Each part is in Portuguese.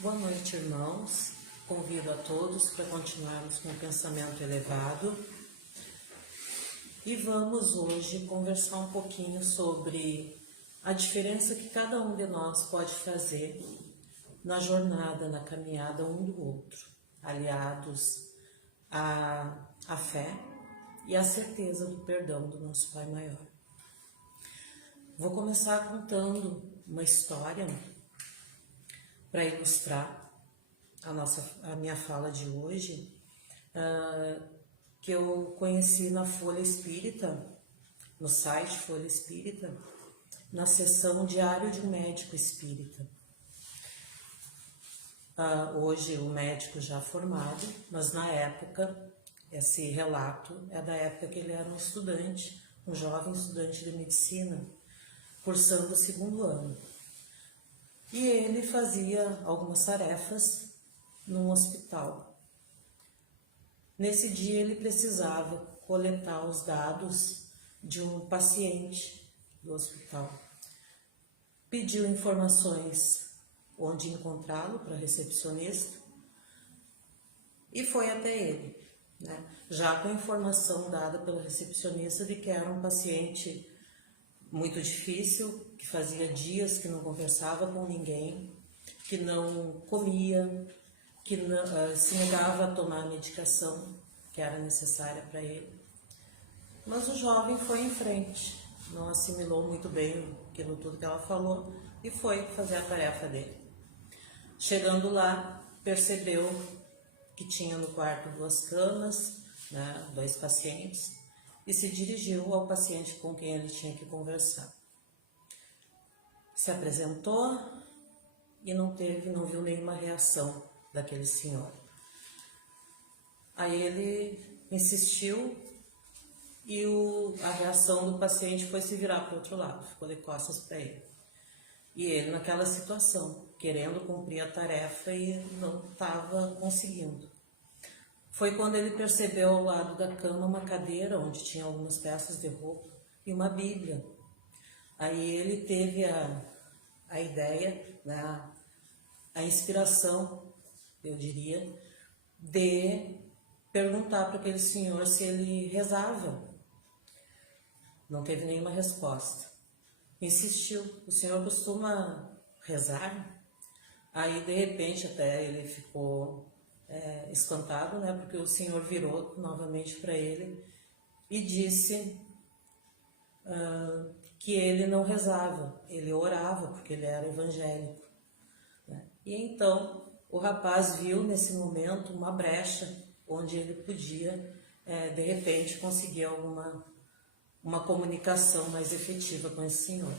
Boa noite, irmãos. Convido a todos para continuarmos com o pensamento elevado. E vamos hoje conversar um pouquinho sobre a diferença que cada um de nós pode fazer na jornada, na caminhada um do outro, aliados à fé e à certeza do perdão do nosso Pai Maior. Vou começar contando uma história para ilustrar a minha fala de hoje, que eu conheci na Folha Espírita, no site Folha Espírita, na seção Diário de um Médico Espírita. Hoje o médico já formado, mas na época, esse relato é da época que ele era um estudante, um jovem estudante de medicina, cursando o 2º ano. E ele fazia algumas tarefas num hospital. Nesse dia ele precisava coletar os dados de um paciente do hospital. Pediu informações onde encontrá-lo para a recepcionista e foi até ele, né? Já com a informação dada pela recepcionista de que era um paciente muito difícil, que fazia dias que não conversava com ninguém, que não comia, que se negava a tomar a medicação que era necessária para ele. Mas o jovem foi em frente, não assimilou muito bem tudo que ela falou e foi fazer a tarefa dele. Chegando lá, percebeu que tinha no quarto 2 camas, né, 2 pacientes, e se dirigiu ao paciente com quem ele tinha que conversar. Se apresentou e não viu nenhuma reação daquele senhor. Aí ele insistiu e a reação do paciente foi se virar para o outro lado, ficou de costas para ele. E ele naquela situação, querendo cumprir a tarefa e não estava conseguindo. Foi quando ele percebeu ao lado da cama uma cadeira onde tinha algumas peças de roupa e uma Bíblia. Aí ele teve a ideia, né, a inspiração, eu diria, de perguntar para aquele senhor se ele rezava. Não teve nenhuma resposta. Insistiu, o senhor costuma rezar? Aí de repente até ele ficou espantado, né, porque o senhor virou novamente para ele e disse que ele não rezava, ele orava, porque ele era evangélico, né? E então o rapaz viu nesse momento uma brecha onde ele podia, de repente, conseguir uma comunicação mais efetiva com esse senhor.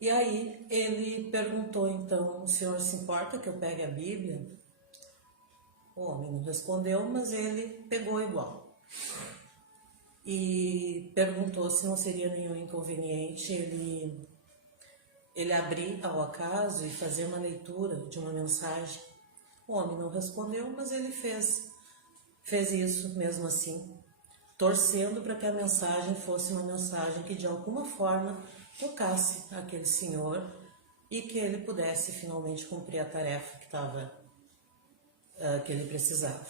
E aí ele perguntou então: o senhor se importa que eu pegue a Bíblia? O homem não respondeu, mas ele pegou igual. E perguntou se não seria nenhum inconveniente ele abrir ao acaso e fazer uma leitura de uma mensagem. O homem não respondeu, mas ele fez isso mesmo assim, torcendo para que a mensagem fosse uma mensagem que de alguma forma tocasse aquele senhor e que ele pudesse finalmente cumprir a tarefa que ele precisava.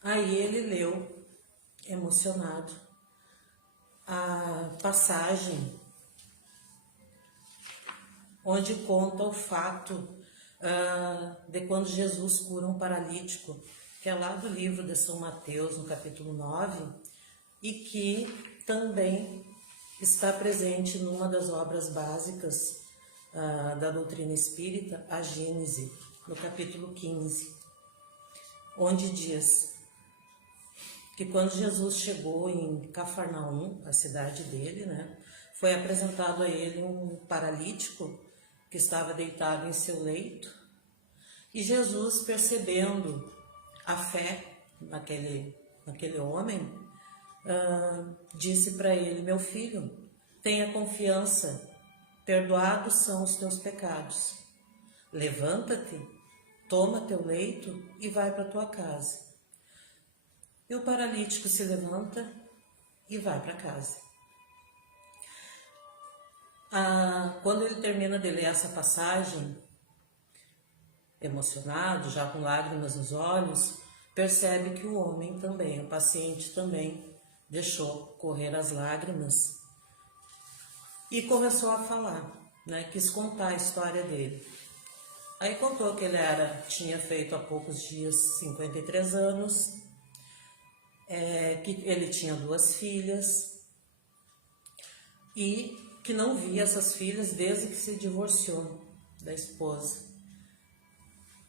Aí ele leu, emocionado, a passagem onde conta o fato de quando Jesus cura um paralítico, que é lá do livro de São Mateus, no capítulo 9, e que também está presente numa das obras básicas da doutrina espírita, a Gênese, no capítulo 15, onde diz que quando Jesus chegou em Cafarnaum, a cidade dele, né, foi apresentado a ele um paralítico que estava deitado em seu leito, e Jesus, percebendo a fé naquele homem, disse para ele: meu filho, tenha confiança, perdoados são os teus pecados. Levanta-te, toma teu leito e vai para tua casa. E o paralítico se levanta e vai para casa. Quando ele termina de ler essa passagem, emocionado, já com lágrimas nos olhos, percebe que o homem também, o paciente também, deixou correr as lágrimas e começou a falar, né? Quis contar a história dele. Aí contou que ele tinha feito há poucos dias 53 anos, que ele tinha 2 filhas e que não via essas filhas desde que se divorciou da esposa.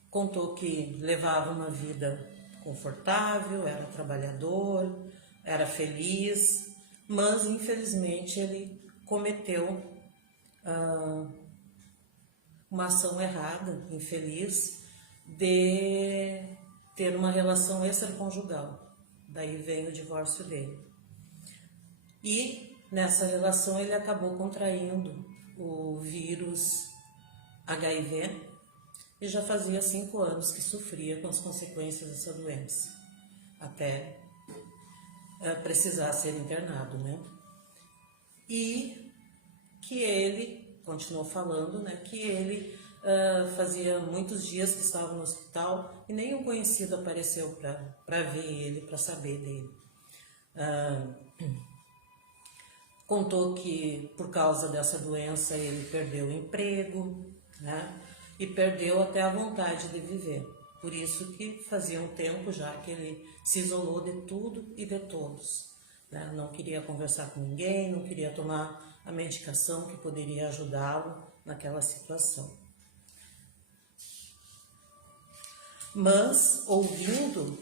Contou que levava uma vida confortável, era trabalhador, era feliz, mas infelizmente ele cometeu uma ação errada, infeliz, de ter uma relação extraconjugal. Daí vem o divórcio dele. E nessa relação ele acabou contraindo o vírus HIV e já fazia 5 anos que sofria com as consequências dessa doença, até precisar ser internado, né? E que ele, continuou falando, né, que ele fazia muitos dias que estava no hospital e nenhum conhecido apareceu para ver ele, para saber dele. Contou que por causa dessa doença ele perdeu o emprego, né, e perdeu até a vontade de viver. Por isso que fazia um tempo já que ele se isolou de tudo e de todos, né? Não queria conversar com ninguém, não queria tomar a medicação que poderia ajudá-lo naquela situação. Mas, ouvindo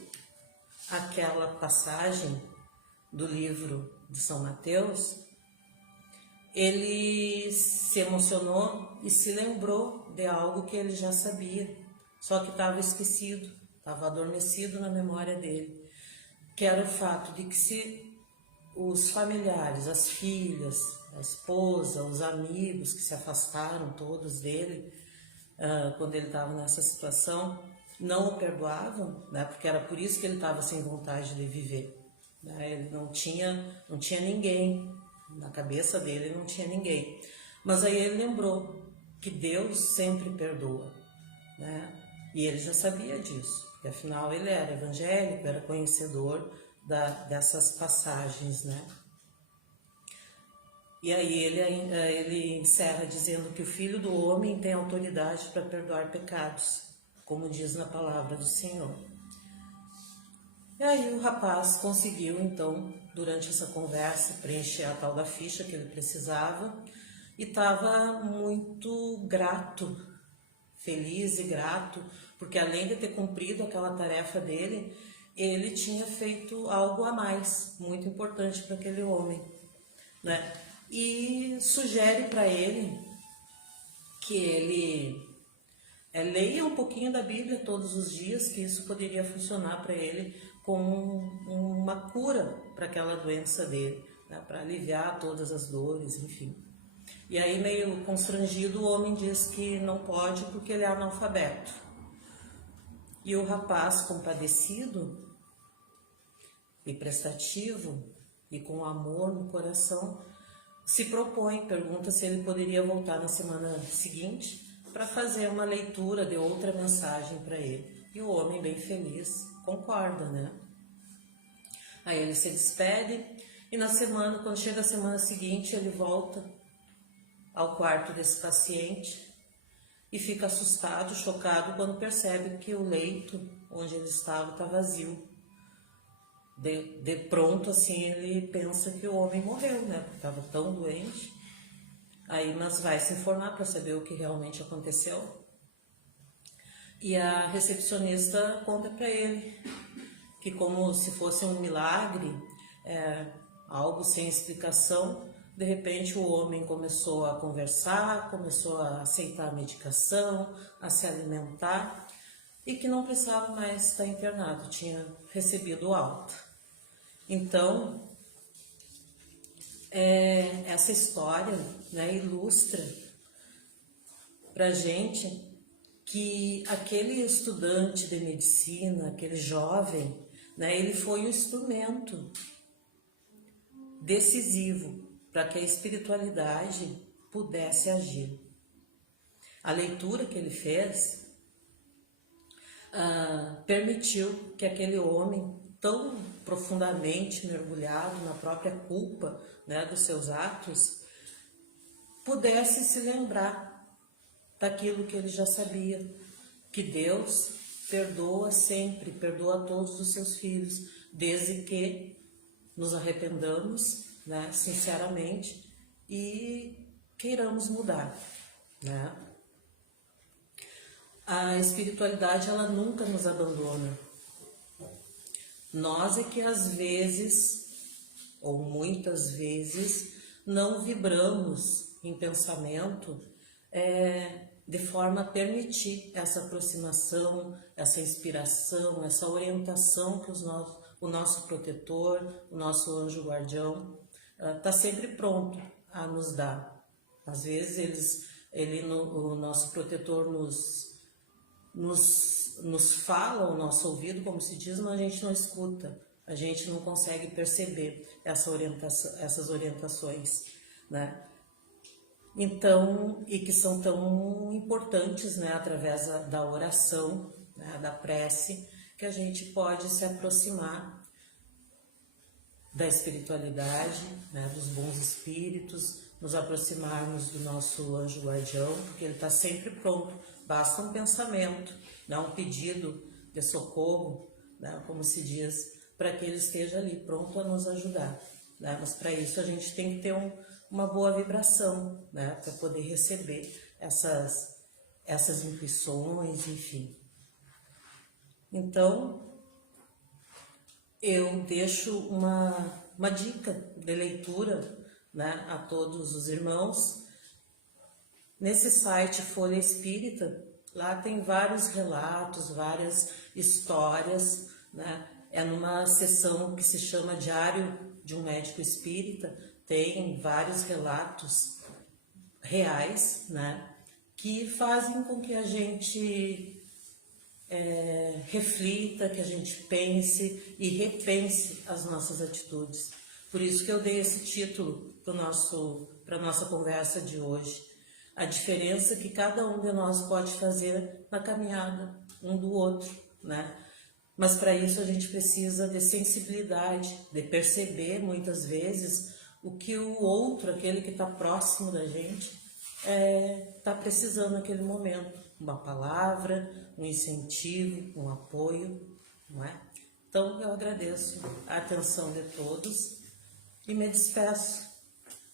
aquela passagem do livro de São Mateus, ele se emocionou e se lembrou de algo que ele já sabia, só que estava esquecido, estava adormecido na memória dele, que era o fato de que se os familiares, as filhas, a esposa, os amigos que se afastaram todos dele, quando ele estava nessa situação, não o perdoavam, né, porque era por isso que ele estava sem vontade de viver, né, ele não tinha ninguém, na cabeça dele não tinha ninguém. Mas aí ele lembrou que Deus sempre perdoa, né? E ele já sabia disso, porque afinal ele era evangélico, era conhecedor dessas passagens, né? E aí ele encerra dizendo que o Filho do Homem tem autoridade para perdoar pecados, como diz na palavra do Senhor. E aí o rapaz conseguiu, então, durante essa conversa, preencher a tal da ficha que ele precisava e estava muito grato, feliz e grato, porque além de ter cumprido aquela tarefa dele, ele tinha feito algo a mais, muito importante para aquele homem, né? E sugere para ele que ele leia um pouquinho da Bíblia todos os dias, que isso poderia funcionar para ele como uma cura para aquela doença dele, né? Para aliviar todas as dores, enfim. E aí, meio constrangido, o homem diz que não pode porque ele é analfabeto. E o rapaz, compadecido e prestativo e com amor no coração, se propõe, pergunta se ele poderia voltar na semana seguinte para fazer uma leitura de outra mensagem para ele. E o homem, bem feliz, concorda, né? Aí ele se despede e na semana, quando chega a semana seguinte, ele volta ao quarto desse paciente e fica assustado, chocado, quando percebe que o leito onde ele estava está vazio. De pronto, assim, ele pensa que o homem morreu, né? Porque estava tão doente. Aí, mas vai se informar para saber o que realmente aconteceu. E a recepcionista conta para ele que, como se fosse um milagre, algo sem explicação, de repente o homem começou a conversar, começou a aceitar a medicação, a se alimentar e que não precisava mais estar internado, tinha recebido alta. Então, essa história, né, ilustra para a gente que aquele estudante de medicina, aquele jovem, né, ele foi um instrumento decisivo para que a espiritualidade pudesse agir. A leitura que ele fez permitiu que aquele homem, tão profundamente mergulhado na própria culpa, né, dos seus atos, pudesse se lembrar daquilo que ele já sabia, que Deus perdoa sempre, perdoa todos os seus filhos, desde que nos arrependamos, né, sinceramente, e queiramos mudar, né? A espiritualidade, ela nunca nos abandona. Nós é que às vezes, ou muitas vezes, não vibramos em pensamento de forma a permitir essa aproximação, essa inspiração, essa orientação que o nosso protetor, o nosso anjo guardião está sempre pronto a nos dar. Às vezes o nosso protetor nos fala ao nosso ouvido, como se diz, mas a gente não escuta, a gente não consegue perceber essas orientações, né? Então, e que são tão importantes, né, através da oração, né, da prece, que a gente pode se aproximar da espiritualidade, né, dos bons espíritos, nos aproximarmos do nosso anjo guardião, porque ele está sempre pronto. Basta um pensamento, né, um pedido de socorro, né, como se diz, para que ele esteja ali pronto a nos ajudar, né? Mas para isso a gente tem que ter uma boa vibração, né, para poder receber essas intuições, enfim. Então, eu deixo uma dica de leitura, né, a todos os irmãos. Nesse site Folha Espírita, lá tem vários relatos, várias histórias, né? É numa seção que se chama Diário de um Médico Espírita, tem vários relatos reais, né, que fazem com que a gente reflita, que a gente pense e repense as nossas atitudes. Por isso que eu dei esse título para a nossa conversa de hoje. A diferença que cada um de nós pode fazer na caminhada um do outro, né? Mas para isso a gente precisa de sensibilidade, de perceber muitas vezes o que o outro, aquele que está próximo da gente, está precisando naquele momento. Uma palavra, um incentivo, um apoio, não é? Então eu agradeço a atenção de todos e me despeço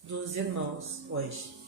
dos irmãos hoje.